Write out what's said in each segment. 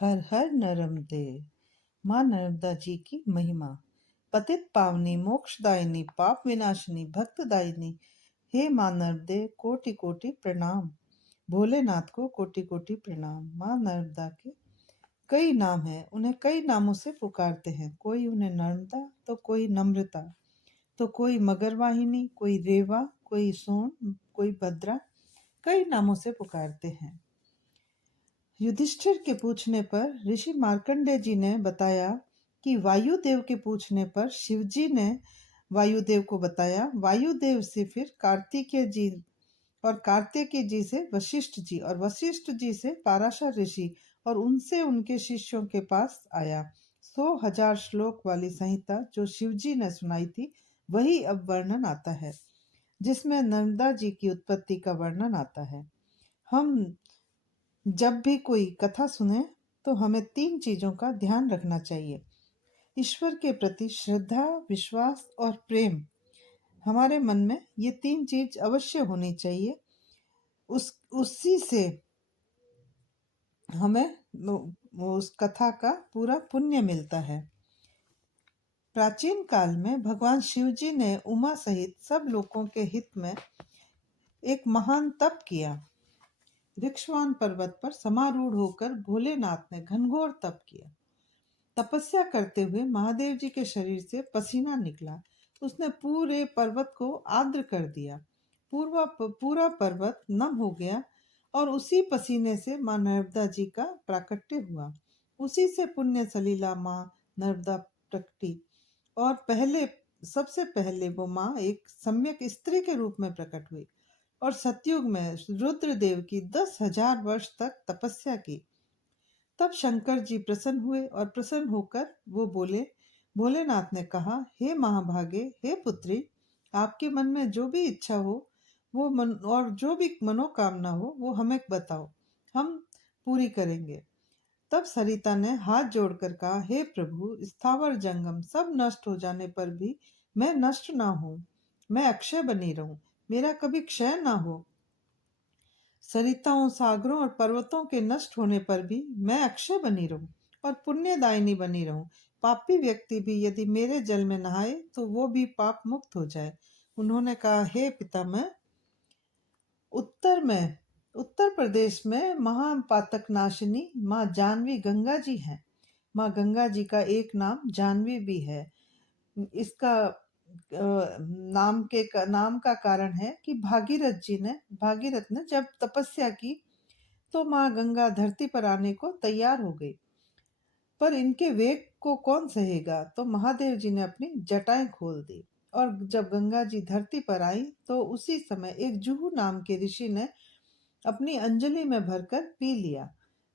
हर हर नर्मदे। माँ नर्मदा जी की महिमा। पतित पावनी मोक्षदायिनी पाप विनाशिनी भक्तदायिनी। हे माँ नर्मदे, कोटि कोटि प्रणाम। भोलेनाथ को कोटि कोटि प्रणाम। माँ नर्मदा के कई नाम हैं, उन्हें कई नामों से पुकारते हैं। कोई उन्हें नर्मदा तो कोई नम्रता, तो कोई मगरवाहिनी, कोई रेवा, कोई सोन, कोई भद्रा, कई नामों से पुकारते हैं। युधिष्ठिर के पूछने पर ऋषि मार्कंडेय जी ने बताया कि वायुदेव के पूछने पर शिवजी ने वायुदेव को बताया, वायुदेव से फिर कार्तिकेय जी, और कार्तिकेय जी से वशिष्ठ जी, और वशिष्ठ जी से पाराशर ऋषि, और उनसे उनके शिष्यों के पास आया। 100,000 श्लोक वाली संहिता जो शिवजी ने सुनाई थी, वही अब वर्णन आता है, जिसमें नर्मदा जी की उत्पत्ति का वर्णन आता है। हम जब भी कोई कथा सुने तो हमें 3 चीजों का ध्यान रखना चाहिए। ईश्वर के प्रति श्रद्धा, विश्वास और प्रेम। हमारे मन में ये 3 चीज अवश्य होनी चाहिए। उसी से हमें उस कथा का पूरा पुण्य मिलता है। प्राचीन काल में भगवान शिव जी ने उमा सहित सब लोगों के हित में एक महान तप किया। ऋक्षवान पर्वत पर समारूढ़ होकर भोलेनाथ ने घनघोर तप किया। तपस्या करते हुए महादेव जी के शरीर से पसीना निकला। उसने पूरे पर्वत को आर्द्र कर दिया। पूरा पर्वत नम हो गया और उसी पसीने से माँ नर्मदा जी का प्राकट्य हुआ। उसी से पुण्य सलीला माँ नर्मदा प्रकटी, और सबसे पहले वो माँ एक सम्यक स्त्री के रूप में प्रकट हुई और सतयुग में रुद्रदेव की 10,000 वर्ष तक तपस्या की। तब शंकर जी प्रसन्न हुए और प्रसन्न होकर वो बोले, भोलेनाथ ने कहा, हे महाभागे, हे पुत्री, आपके मन में जो भी इच्छा हो और जो भी मनोकामना हो वो हमें बताओ, हम पूरी करेंगे। तब सरिता ने हाथ जोड़कर कहा, हे प्रभु, स्थावर जंगम सब नष्ट हो जाने पर भी मैं नष्ट ना हूं, मैं अक्षय बनी रहूं, मेरा कभी क्षय ना हो। सरिताओं, सागरों और पर्वतों के नष्ट होने पर भी मैं अक्षय बनी रहूं और पुण्यदायिनी बनी रहूं। पापी व्यक्ति भी यदि मेरे जल में नहाए तो वो भी पाप मुक्त हो जाए। उन्होंने कहा, हे पितामह, उत्तर प्रदेश में महापातक नाशिनी माँ जानवी गंगा जी हैं। माँ गंगा जी का एक नाम जानवी भी है। इसका नाम का कारण है कि भागीरथ ने जब तपस्या की तो माँ गंगा धरती पर आने को तैयार हो गई, पर इनके वेग को कौन सहेगा, तो महादेव जी ने अपनी जटाएं खोल दी और जब गंगा जी धरती पर आई तो उसी समय एक जुहू नाम के ऋषि ने अपनी अंजलि में भरकर पी लिया।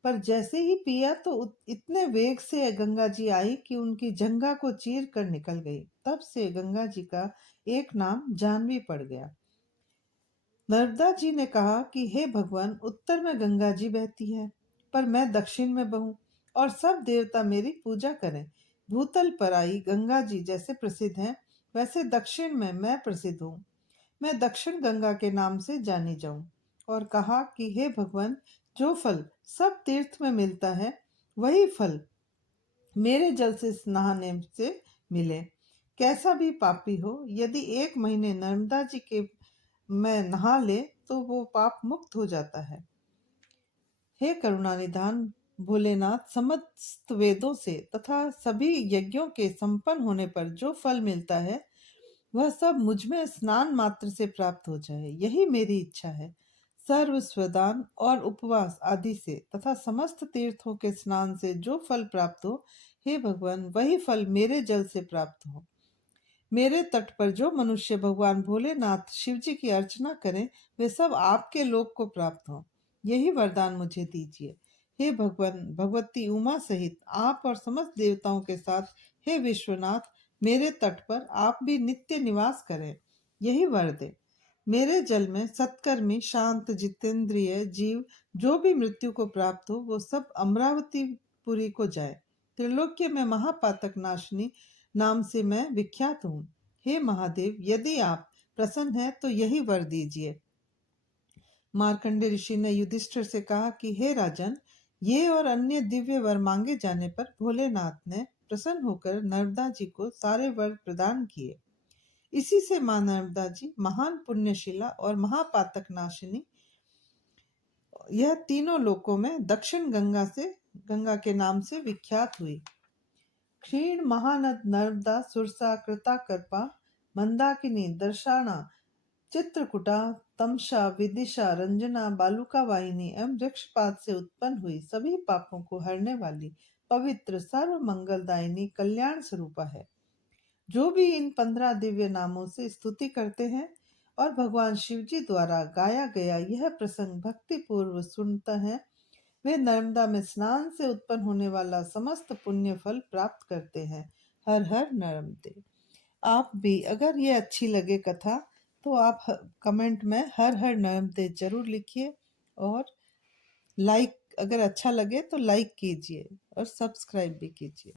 पर जैसे ही पिया तो इतने वेग से गंगा जी आई कि उनकी जंघा को चीर कर निकल गई। तब से गंगा जी का एक नाम जानवी पड़ गया। नर्मदा जी ने कहा कि हे भगवान, उत्तर में गंगा जी बहती है, पर मैं दक्षिण में बहूं और सब देवता मेरी पूजा करें। भूतल पर आई गंगा जी जैसे प्रसिद्ध हैं, वैसे दक्षिण में मैं प्रसिद्ध हूँ। मैं दक्षिण गंगा के नाम से जानी जाऊं। और कहा कि हे भगवान, जो फल सब तीर्थ में मिलता है, वही फल मेरे जल से नहाने से मिले। कैसा भी पापी हो, यदि 1 महीने नर्मदा जी के में नहा ले तो वो पाप मुक्त हो जाता है। हे करुणानिधान भोलेनाथ, समस्त वेदों से तथा सभी यज्ञों के संपन्न होने पर जो फल मिलता है वह सब मुझमें स्नान मात्र से प्राप्त हो जाए, यही मेरी इच्छा है। सर्व स्वदान और उपवास आदि से तथा समस्त तीर्थों के स्नान से जो फल प्राप्त हो, हे भगवान, वही फल मेरे जल से प्राप्त हो। मेरे तट पर जो मनुष्य भगवान भोलेनाथ शिव जी की अर्चना करें, वे सब आपके लोक को प्राप्त हों, यही वरदान मुझे दीजिए। हे भगवान, भगवती उमा सहित आप और समस्त देवताओं के साथ हे विश्वनाथ, मेरे तट पर आप भी नित्य निवास करें, यही वर दे। मेरे जल में सत्कर्मी, शांत, जितेंद्रिय जीव जो भी मृत्यु को प्राप्त हो, वो सब अमरावतीपुरी को जाए। त्रिलोक्य में महापातक नाशनी नाम से मैं विख्यात हूँ। हे महादेव, यदि आप प्रसन्न हैं तो यही वर दीजिए। मार्कंडे ऋषि ने युधिष्ठिर से कहा कि हे राजन, ये और अन्य दिव्य वर मांगे जाने पर भोलेनाथ ने प्रसन्न होकर नर्मदा जी को सारे वर प्रदान किए। इसी से मां नर्मदा जी महान पुण्यशिला और महापातक नाशिनी, यह तीनों लोकों में दक्षिण गंगा के नाम से विख्यात हुई। क्षीण महानद नर्मदा सुरसा कृताकर्पा मंदाकिनी दर्शाना चित्रकूटा तमसा विदिशा रंजना बालुका वाहिनी एवं वृक्षपात से उत्पन्न हुई सभी पापों को हरने वाली पवित्र सर्व मंगलदायिनी कल्याण स्वरूपा है। जो भी इन 15 दिव्य नामों से स्तुति करते हैं और भगवान शिव जी द्वारा गाया गया यह प्रसंग भक्ति पूर्व सुनते हैं, वे नर्मदा में स्नान से उत्पन्न होने वाला समस्त पुण्य फल प्राप्त करते हैं। हर हर नर्मदे। आप भी अगर ये अच्छी लगे कथा तो आप कमेंट में हर हर नर्मदे जरूर लिखिए, और लाइक, अगर अच्छा लगे तो लाइक कीजिए और सब्सक्राइब भी कीजिए।